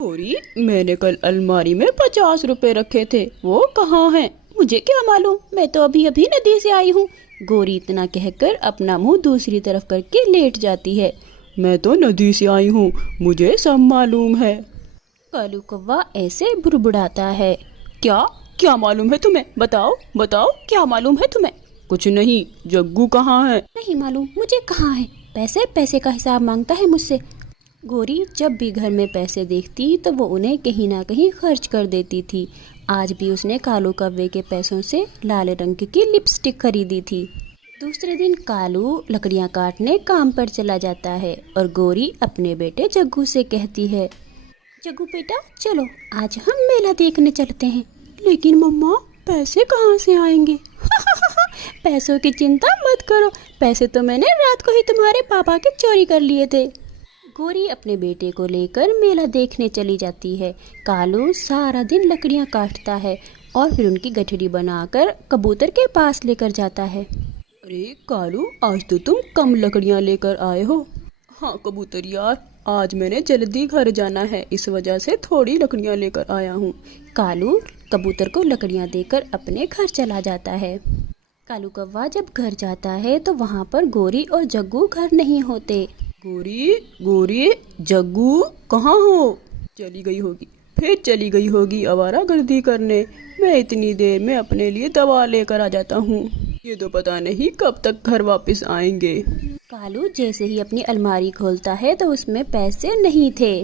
गौरी, मैंने कल अलमारी में 50 रुपए रखे थे, वो कहाँ हैं? मुझे क्या मालूम, मैं तो अभी अभी नदी से आई हूँ। गौरी इतना कहकर अपना मुंह दूसरी तरफ करके लेट जाती है। मैं तो नदी से आई हूँ, मुझे सब मालूम है। कालू कौवा ऐसे बुड़बुड़ाता है। क्या क्या मालूम है तुम्हें? बताओ बताओ, क्या मालूम है तुम्हें? कुछ नहीं। जग्गू कहाँ है? नहीं मालूम मुझे कहाँ है। पैसे पैसे का हिसाब मांगता है मुझसे। गौरी जब भी घर में पैसे देखती तो वो उन्हें कहीं ना कहीं खर्च कर देती थी। आज भी उसने कालू कौवे के पैसों से लाल रंग की लिपस्टिक खरीदी थी। दूसरे दिन कालू लकड़ियां काटने काम पर चला जाता है और गौरी अपने बेटे जग्गू से कहती है, जग्गू बेटा चलो आज हम मेला देखने चलते हैं। लेकिन मम्मा पैसे कहाँ से आएंगे? पैसों की चिंता मत करो, पैसे तो मैंने रात को ही तुम्हारे पापा के चोरी कर लिए थे। गौरी अपने बेटे को लेकर मेला देखने चली जाती है। कालू सारा दिन लकड़ियां काटता है और फिर उनकी गठरी बनाकर कबूतर के पास लेकर जाता है। अरे कालू, आज तो तुम कम लकड़ियां लेकर आए हो। हाँ कबूतर यार, आज मैंने जल्दी घर जाना है, इस वजह से थोड़ी लकड़ियां लेकर आया हूँ। कालू कबूतर को लकड़ियां देकर अपने घर चला जाता है। कालू कौवा जब घर जाता है तो वहाँ पर गौरी और जग्गू घर नहीं होते। गौरी गौरी, जग्गू कहाँ हो? चली गई होगी, फिर चली गई होगी आवारागर्दी करने। मैं इतनी देर में अपने लिए दवा लेकर आ जाता हूँ, ये तो पता नहीं कब तक घर वापस आएंगे। कालू जैसे ही अपनी अलमारी खोलता है तो उसमें पैसे नहीं थे।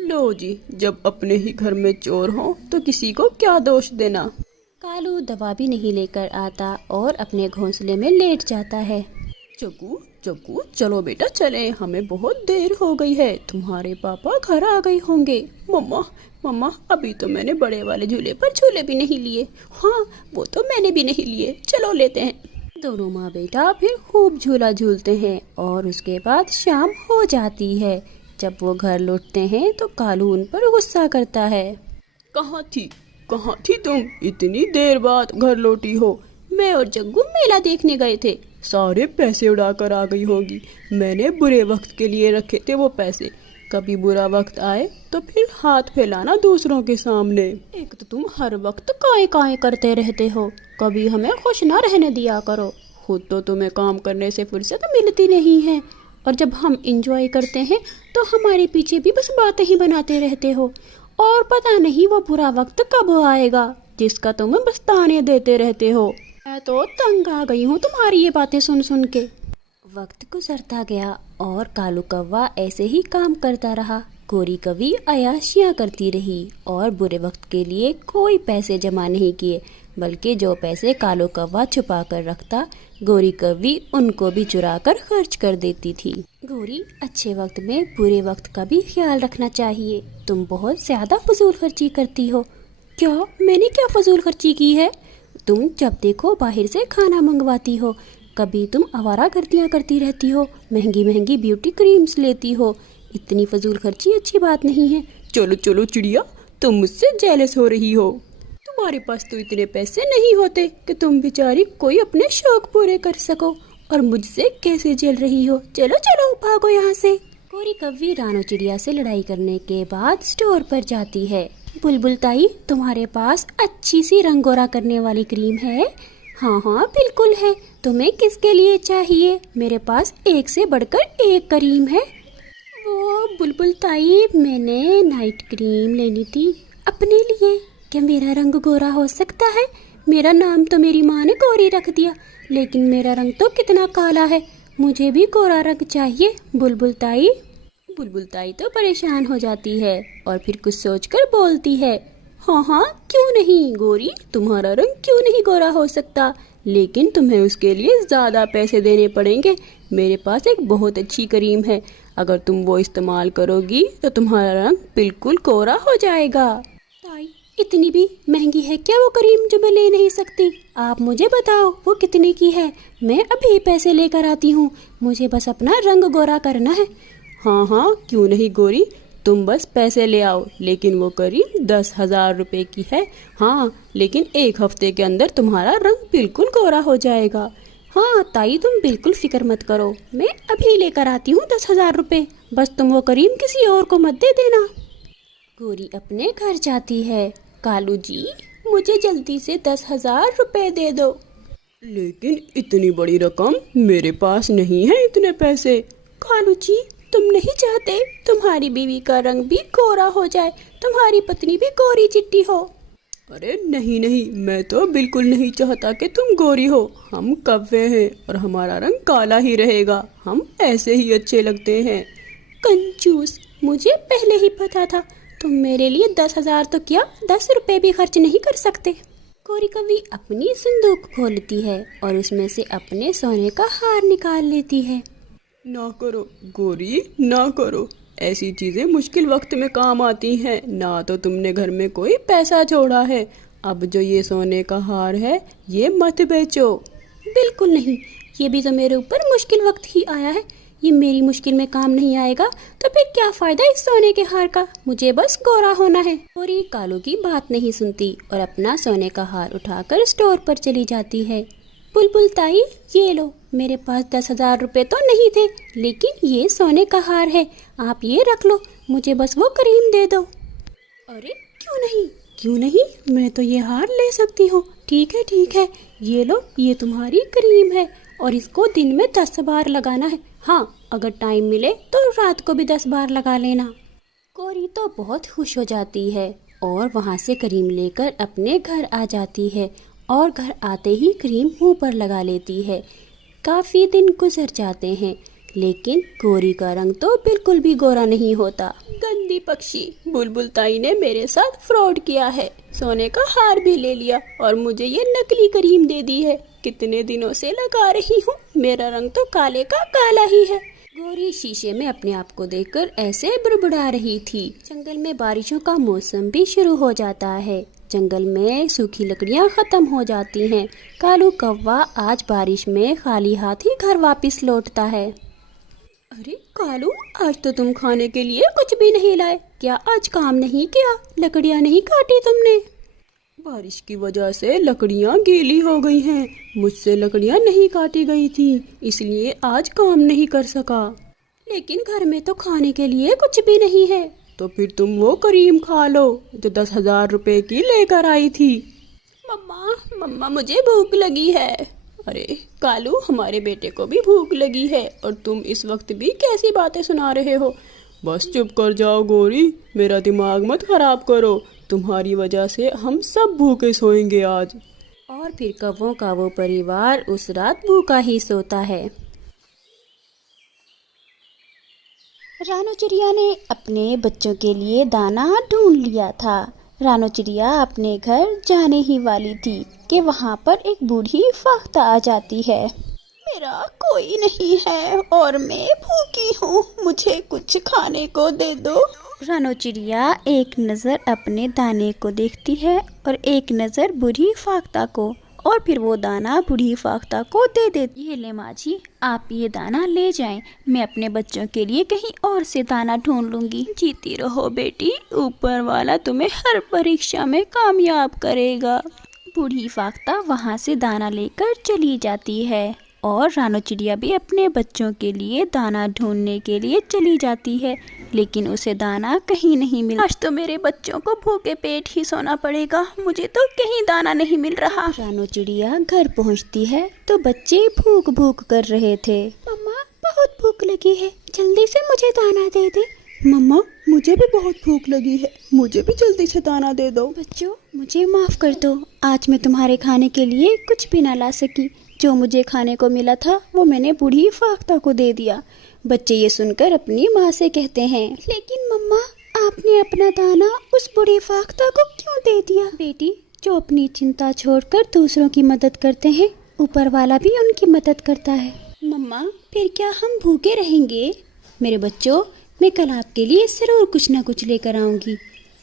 लो जी, जब अपने ही घर में चोर हो तो किसी को क्या दोष देना। कालू दवा भी नहीं लेकर आता और अपने घोंसले में लेट जाता है। चक्कू चक्कू चलो बेटा चले, हमें बहुत देर हो गई है, तुम्हारे पापा घर आ गए होंगे। मम्मा मम्मा, अभी तो मैंने बड़े वाले झूले पर झूले भी नहीं लिए। हाँ वो तो मैंने भी नहीं लिए, चलो लेते हैं। दोनों माँ बेटा फिर खूब झूला झूलते हैं और उसके बाद शाम हो जाती है। जब वो घर लौटते हैं तो कालू उन पर गुस्सा करता है। कहाँ थी तुम? इतनी देर बाद घर लौटी हो। मैं और जग्गू मेला देखने गए थे, सारे पैसे उड़ाकर आ गई होगी। मैंने बुरे वक्त के लिए रखे थे वो पैसे, कभी बुरा वक्त आए तो फिर हाथ फैलाना दूसरों के सामने। एक तो तुम हर वक्त काए काए करते रहते हो, कभी हमें खुश ना रहने दिया करो। खुद तो तुम्हें काम करने से फुर्सत मिलती नहीं है, और जब हम इंजॉय करते हैं तो हमारे पीछे भी बस बातें ही बनाते रहते हो, और पता नहीं वो बुरा वक्त कब आएगा जिसका तुम बस ताने देते रहते हो। मैं तो तंग आ गई हूँ तुम्हारी ये बातें सुन सुन के। वक्त गुजरता गया और कालू कौवा ऐसे ही काम करता रहा। गौरी कभी अय्याशियाँ करती रही और बुरे वक्त के लिए कोई पैसे जमा नहीं किए, बल्कि जो पैसे कालू कौवा छुपा कर रखता, गौरी कभी उनको भी चुरा कर खर्च कर देती थी। गौरी, अच्छे वक्त में बुरे वक्त का भी ख्याल रखना चाहिए। तुम बहुत ज्यादा फजूल खर्ची करती हो। क्या? मैंने क्या फजूल खर्ची की है? तुम जब देखो बाहर से खाना मंगवाती हो, कभी तुम आवारागर्दियाँ करती रहती हो, महंगी महंगी ब्यूटी क्रीम्स लेती हो। इतनी फजूल खर्ची अच्छी बात नहीं है। चलो चलो चिड़िया, तुम मुझसे जेलस हो रही हो। तुम्हारे पास तो इतने पैसे नहीं होते कि तुम बेचारी कोई अपने शौक पूरे कर सको, और मुझसे कैसे जल रही हो। चलो चलो भागो यहाँ से। गौरी कव्वी रानो चिड़िया से लड़ाई करने के बाद स्टोर पर जाती है। बुलबुल ताई, तुम्हारे पास अच्छी सी रंग गोरा करने वाली क्रीम है? हाँ हाँ बिल्कुल है, तुम्हें किसके लिए चाहिए? मेरे पास एक से बढ़कर एक क्रीम है। वो बुलबुल ताई, मैंने नाइट क्रीम लेनी थी अपने लिए। क्या मेरा रंग गोरा हो सकता है? मेरा नाम तो मेरी माँ ने गौरी रख दिया, लेकिन मेरा रंग तो कितना काला है। मुझे भी गोरा रंग चाहिए बुलबुल ताई। बुलबुल ताई तो परेशान हो जाती है और फिर कुछ सोचकर बोलती है, हाँ हाँ क्यों नहीं गौरी, तुम्हारा रंग क्यों नहीं गोरा हो सकता, लेकिन तुम्हें उसके लिए ज़्यादा पैसे देने पड़ेंगे। मेरे पास एक बहुत अच्छी क्रीम है, अगर तुम वो इस्तेमाल करोगी तो तुम्हारा रंग बिल्कुल गोरा हो जाएगा। ताई, इतनी भी महंगी है क्या वो क्रीम जो मैं ले नहीं सकती? आप मुझे बताओ वो कितने की है, मैं अभी पैसे लेकर आती हूँ। मुझे बस अपना रंग गोरा करना है। हाँ हाँ क्यों नहीं गौरी, तुम बस पैसे ले आओ, लेकिन वो क्रीम 10,000 रुपए की है। हाँ, लेकिन एक हफ्ते के अंदर तुम्हारा रंग बिल्कुल गोरा हो जाएगा। हाँ ताई, तुम बिल्कुल फिक्र मत करो, मैं अभी लेकर आती हूँ 10,000 रुपये। बस तुम वो क्रीम किसी और को मत दे देना। गौरी अपने घर जाती है। कालू जी, मुझे जल्दी से 10,000 रुपए दे दो। लेकिन इतनी बड़ी रकम मेरे पास नहीं है इतने पैसे। कालू जी, तुम नहीं चाहते तुम्हारी बीवी का रंग भी गोरा हो जाए, तुम्हारी पत्नी भी गोरी चिट्टी हो? अरे नहीं नहीं, मैं तो बिल्कुल नहीं चाहता कि तुम गोरी हो। हम कव्वे हैं और हमारा रंग काला ही रहेगा। हम ऐसे ही अच्छे लगते हैं। कंजूस, मुझे पहले ही पता था। तुम मेरे लिए 10,000 तो क्या 10 रुपए भी खर्च नहीं कर सकते। गौरी कवि अपनी संदूक खोलती है और उसमें से अपने सोने का हार निकाल लेती है। ना करो गोरी, ना करो। ऐसी चीजें मुश्किल वक्त में काम आती हैं। ना तो तुमने घर में कोई पैसा छोड़ा है। अब जो ये सोने का हार है ये मत बेचो। बिल्कुल नहीं, ये भी तो मेरे ऊपर मुश्किल वक्त ही आया है। ये मेरी मुश्किल में काम नहीं आएगा तो फिर क्या फायदा इस सोने के हार का? मुझे बस गोरा होना है। गौरी कालू की बात नहीं सुनती और अपना सोने का हार उठाकर स्टोर पर चली जाती है। बुलबुल ताई, ये लो, मेरे पास 10,000 रुपए तो नहीं थे, लेकिन ये सोने का हार है, आप ये रख लो, मुझे बस वो क्रीम दे दो। अरे क्यों नहीं, क्यों नहीं, मैं तो ये हार ले सकती हूँ। ठीक है, ये लो, ये तुम्हारी क्रीम है और इसको दिन में 10 बार लगाना है। हाँ, अगर टाइम मिले तो रात को भी 10 बार लगा लेना। गौरी तो बहुत खुश हो जाती है और वहाँ से क्रीम लेकर अपने घर आ जाती है और घर आते ही क्रीम मुंह पर लगा लेती है। काफ़ी दिन गुजर जाते हैं, लेकिन गौरी का रंग तो बिल्कुल भी गोरा नहीं होता। गंदी पक्षी, बुलबुल ताई ने मेरे साथ फ्रॉड किया है। सोने का हार भी ले लिया और मुझे ये नकली क्रीम दे दी है। कितने दिनों से लगा रही हूँ, मेरा रंग तो काले का काला ही है। गौरी शीशे में अपने आप को देखकर ऐसे बुड़बुड़ा रही थी। जंगल में बारिशों का मौसम भी शुरू हो जाता है। जंगल में सूखी लकड़ियां खत्म हो जाती हैं। कालू कौवा आज बारिश में खाली हाथ ही घर वापस लौटता है। अरे कालू, आज तो तुम खाने के लिए कुछ भी नहीं लाए। क्या आज काम नहीं किया? लकड़ियां नहीं काटी तुमने? बारिश की वजह से लकड़ियाँ गीली हो गई हैं। मुझसे लकड़ियाँ नहीं काटी गई थी, इसलिए आज काम नहीं कर सका। लेकिन घर में तो खाने के लिए कुछ भी नहीं है। तो फिर तुम वो क्रीम खा लो जो 10,000 रुपए की लेकर आई थी। मम्मा, मुझे भूख लगी है। अरे कालू, हमारे बेटे को भी भूख लगी है और तुम इस वक्त भी कैसी बातें सुना रहे हो? बस चुप कर जाओ गौरी, मेरा दिमाग मत खराब करो। तुम्हारी वजह से हम सब भूखे सोएंगे आज। और फिर कौवों का वो परिवार उस रात भूखा ही सोता है। रानो चिड़िया ने अपने बच्चों के लिए दाना ढूंढ लिया था। रानो चिड़िया अपने घर जाने ही वाली थी कि वहाँ पर एक बूढ़ी फाख्ता आ जाती है। मेरा कोई नहीं है और मैं भूखी हूँ, मुझे कुछ खाने को दे दो। रानो चिड़िया एक नज़र अपने दाने को देखती है और एक नज़र बूढ़ी फाख्ता को, और फिर वो दाना बूढ़ी फाख्ता को दे देती। ये ले माँ जी, आप ये दाना ले जाएं, मैं अपने बच्चों के लिए कहीं और से दाना ढूंढ लूँगी। जीती रहो बेटी, ऊपर वाला तुम्हें हर परीक्षा में कामयाब करेगा। बूढ़ी फाख्ता वहाँ से दाना लेकर चली जाती है और रानो चिड़िया भी अपने बच्चों के लिए दाना ढूंढने के लिए चली जाती है, लेकिन उसे दाना कहीं नहीं मिला। आज तो मेरे बच्चों को भूखे पेट ही सोना पड़ेगा, मुझे तो कहीं दाना नहीं मिल रहा। रानो चिड़िया घर पहुंचती है तो बच्चे भूख भूख कर रहे थे। मम्मा, बहुत भूख लगी है, जल्दी से मुझे दाना दे दे। मम्मा, मुझे भी बहुत भूख लगी है, मुझे भी जल्दी से दाना दे दो। बच्चों, मुझे माफ कर दो, आज मैं तुम्हारे खाने के लिए कुछ भी ना ला सकी। जो मुझे खाने को मिला था वो मैंने बूढ़ी फाख्ता को दे दिया। बच्चे ये सुनकर अपनी माँ से कहते हैं, लेकिन मम्मा, आपने अपना दाना उस बूढ़ी फाख्ता को क्यों दे दिया? बेटी, जो अपनी चिंता छोड़कर दूसरों की मदद करते हैं, ऊपर वाला भी उनकी मदद करता है। मम्मा, फिर क्या हम भूखे रहेंगे? मेरे बच्चों, मैं कल आपके लिए ज़रूर कुछ ना कुछ लेकर आऊँगी।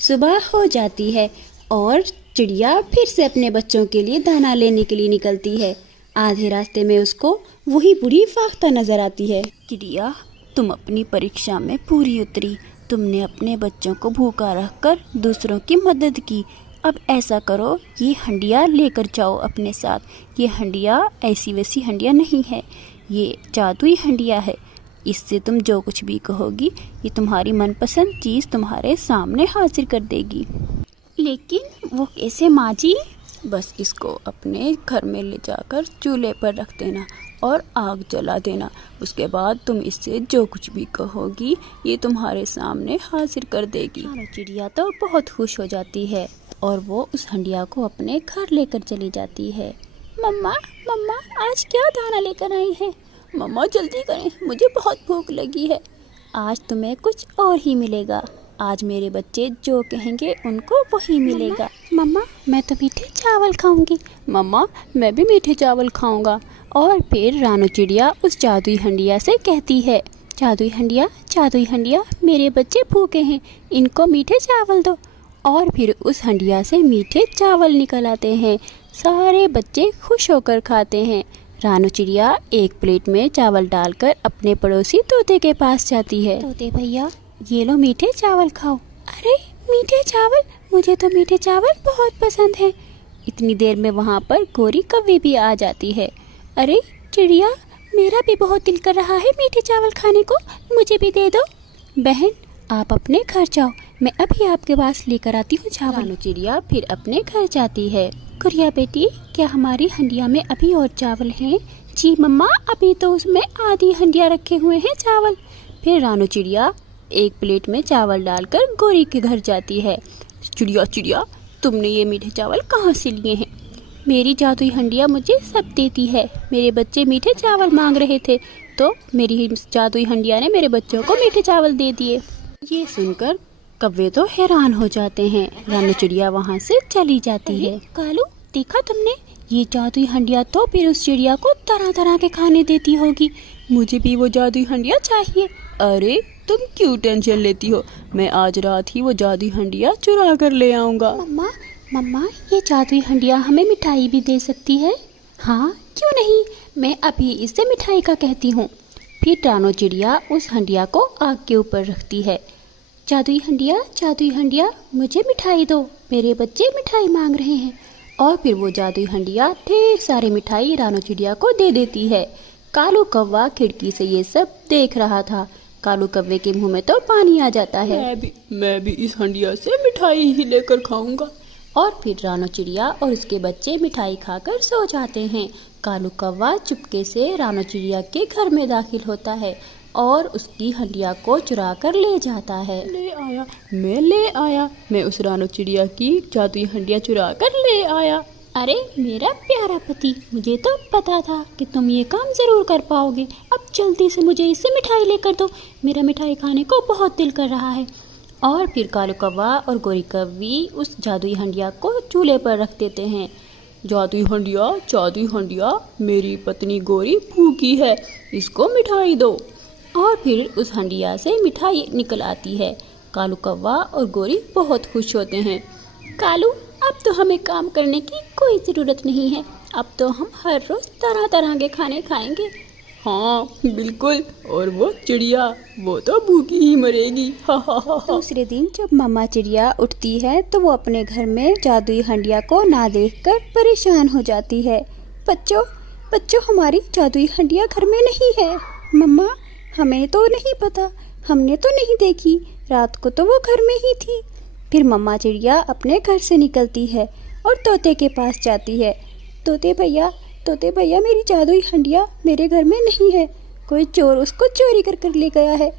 सुबह हो जाती है और चिड़िया फिर से अपने बच्चों के लिए दाना लेने के लिए निकलती है। आधे रास्ते में उसको वही बूढ़ी फाख्ता नजर आती है। चिड़िया, तुम अपनी परीक्षा में पूरी उतरी, तुमने अपने बच्चों को भूखा रखकर दूसरों की मदद की। अब ऐसा करो, ये हंडिया लेकर जाओ अपने साथ। ये हंडिया ऐसी वैसी हंडिया नहीं है, ये जादुई हंडिया है। इससे तुम जो कुछ भी कहोगी ये तुम्हारी मनपसंद चीज़ तुम्हारे सामने हाजिर कर देगी। लेकिन वो कैसे माँ जी? बस इसको अपने घर में ले जाकर चूल्हे पर रख देना और आग जला देना। उसके बाद तुम इससे जो कुछ भी कहोगी ये तुम्हारे सामने हाजिर कर देगी। चिड़िया तो बहुत खुश हो जाती है और वो उस हंडिया को अपने घर लेकर चली जाती है। मम्मा मम्मा आज क्या दाना लेकर आई है? मम्मा जल्दी करें, मुझे बहुत भूख लगी है। आज तुम्हें कुछ और ही मिलेगा। आज मेरे बच्चे जो कहेंगे उनको वही मिलेगा। मम्मा मैं तो मीठे चावल खाऊंगी। मम्मा मैं भी मीठे चावल खाऊंगा। और फिर रानू चिड़िया उस जादुई हंडिया से कहती है, जादुई हंडिया मेरे बच्चे भूखे हैं, इनको मीठे चावल दो। और फिर उस हंडिया से मीठे चावल निकल आते हैं। सारे बच्चे खुश होकर खाते हैं। रानू चिड़िया एक प्लेट में चावल डालकर अपने पड़ोसी तोते के पास जाती है। तोते भैया ये लो मीठे चावल खाओ। अरे मीठे चावल, मुझे तो मीठे चावल बहुत पसंद हैं। इतनी देर में वहाँ पर गोरी कौवे भी आ जाती है। अरे चिड़िया मेरा भी बहुत दिल कर रहा है मीठे चावल खाने को, मुझे भी दे दो। बहन आप अपने घर जाओ, मैं अभी आपके पास लेकर आती हूँ चावल। रानू चिड़िया फिर अपने घर जाती है। गुड़िया बेटी क्या हमारी हंडिया में अभी और चावल हैं? जी मम्मा अभी तो उसमें आधी हंडिया रखे हुए हैं चावल। फिर रानू चिड़िया एक प्लेट में चावल डालकर गोरी के घर जाती है। चिड़िया तुमने ये मीठे चावल कहाँ से लिए हैं? मेरी जादुई हंडिया मुझे सब देती है। मेरे बच्चे मीठे चावल मांग रहे थे तो मेरी जादुई हंडिया ने मेरे बच्चों को मीठे चावल दे दिए। ये सुनकर कौवे तो हैरान हो जाते हैं। रानू चिड़िया वहाँ से चली जाती है। कालू देखा तुमने, ये जादुई हंडिया तो फिर उस चिड़िया को तरह तरह के खाने देती होगी। मुझे भी वो जादुई हंडिया चाहिए। अरे तुम क्यों टेंशन लेती हो, मैं आज रात ही वो जादुई हंडिया चुरा कर ले आऊँगा। मम्मा ये जादुई हंडिया हमें मिठाई भी दे सकती है? हाँ क्यों नहीं, मैं अभी इससे मिठाई का कहती हूँ। फिर रानू चिड़िया उस हंडिया को आग के ऊपर रखती है। जादुई हंडिया मुझे मिठाई दो, मेरे बच्चे मिठाई मांग रहे हैं। और फिर वो जादुई हंडिया ढेर सारी मिठाई रानू चिड़िया को दे देती है। कालू कौवा खिड़की से ये सब देख रहा था। कालू कौवे के मुंह में तो पानी आ जाता है। मैं भी इस हंडिया से मिठाई ही लेकर खाऊंगा। और फिर रानू चिड़िया और उसके बच्चे मिठाई खाकर सो जाते हैं। कालू कौवा चुपके से रानू चिड़िया के घर में दाखिल होता है और उसकी हंडिया को चुरा कर ले जाता है। ले आया, मैं उस रानू चिड़िया की जादुई हंडिया चुरा कर ले आया। अरे मेरा प्यारा पति, मुझे तो पता था कि तुम ये काम जरूर कर पाओगे। अब जल्दी से मुझे इससे मिठाई लेकर दो, मेरा मिठाई खाने को बहुत दिल कर रहा है। और फिर कालू कौवा और गोरी कौवी उस जादुई हंडिया को चूल्हे पर रख देते हैं। जादुई हंडिया मेरी पत्नी गोरी भूखी है, इसको मिठाई दो। और फिर उस हंडिया से मिठाई निकल आती है। कालू कौवा और गोरी बहुत खुश होते हैं। कालू अब तो हमें काम करने की कोई ज़रूरत नहीं है, अब तो हम हर रोज़ तरह तरह के खाने खाएंगे। हाँ बिल्कुल, और वो चिड़िया वो तो भूखी ही मरेगी। दूसरे दिन जब मम्मा चिड़िया उठती है तो वो अपने घर में जादुई हंडिया को ना देखकर परेशान हो जाती है। बच्चों हमारी जादुई हंडिया घर में नहीं है। मम्मा हमें तो नहीं पता, हमने तो नहीं देखी, रात को तो वो घर में ही थी। फिर मम्मा चिड़िया अपने घर से निकलती है और तोते के पास जाती है। तोते भैया मेरी जादुई हंडिया मेरे घर में नहीं है, कोई चोर उसको चोरी कर ले गया है।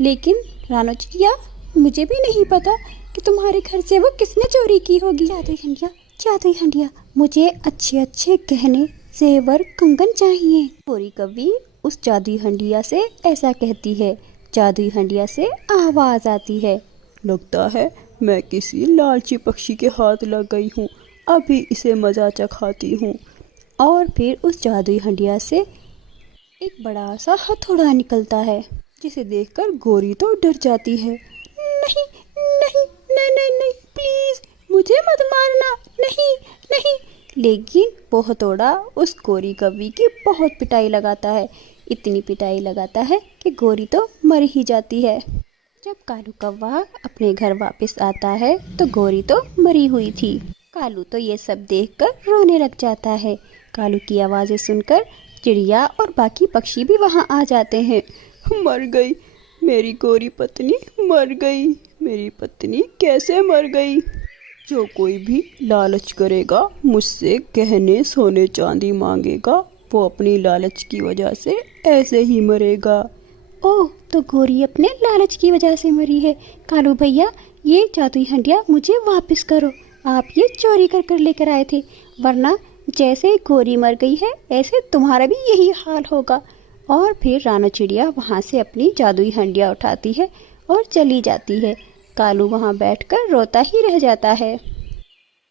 लेकिन रानू चिड़िया मुझे भी नहीं पता कि तुम्हारे घर से वो किसने चोरी की होगी। जादुई हंडिया मुझे अच्छे अच्छे गहने जेवर कंगन चाहिए। गोरी कौवी उस जादुई हंडिया से ऐसा कहती है। जादुई हंडिया से आवाज़ आती है, लगता है मैं किसी लालची पक्षी के हाथ लग गई हूँ, अभी इसे मजा चखाती हूँ। और फिर उस जादुई हंडिया से एक बड़ा सा हथौड़ा निकलता है, जिसे देखकर गोरी तो डर जाती है। नहीं प्लीज मुझे मत मारना, नहीं। लेकिन वो हथौड़ा उस गोरी कौवी की बहुत पिटाई लगाता है। इतनी पिटाई लगाता है कि गोरी तो मर ही जाती है। जब कालू कौवा अपने घर वापस आता है तो गोरी तो मरी हुई थी। कालू तो ये सब देखकर रोने लग जाता है। कालू की आवाज़ें सुनकर चिड़िया और बाकी पक्षी भी वहाँ आ जाते हैं। मर गई, मेरी गोरी पत्नी मर गई। मेरी पत्नी कैसे मर गई? जो कोई भी लालच करेगा, मुझसे गहने सोने चांदी मांगेगा, वो अपनी लालच की वजह से ऐसे ही मरेगा। ओह, तो गोरी अपने लालच की वजह से मरी है। कालू भैया, ये जादुई हंडिया मुझे वापस करो। आप ये चोरी कर कर लेकर आए थे, वरना जैसे गोरी मर गई है ऐसे तुम्हारा भी यही हाल होगा। और फिर राना चिड़िया वहाँ से अपनी जादुई हंडिया उठाती है और चली जाती है। कालू वहाँ बैठकर रोता ही रह जाता है।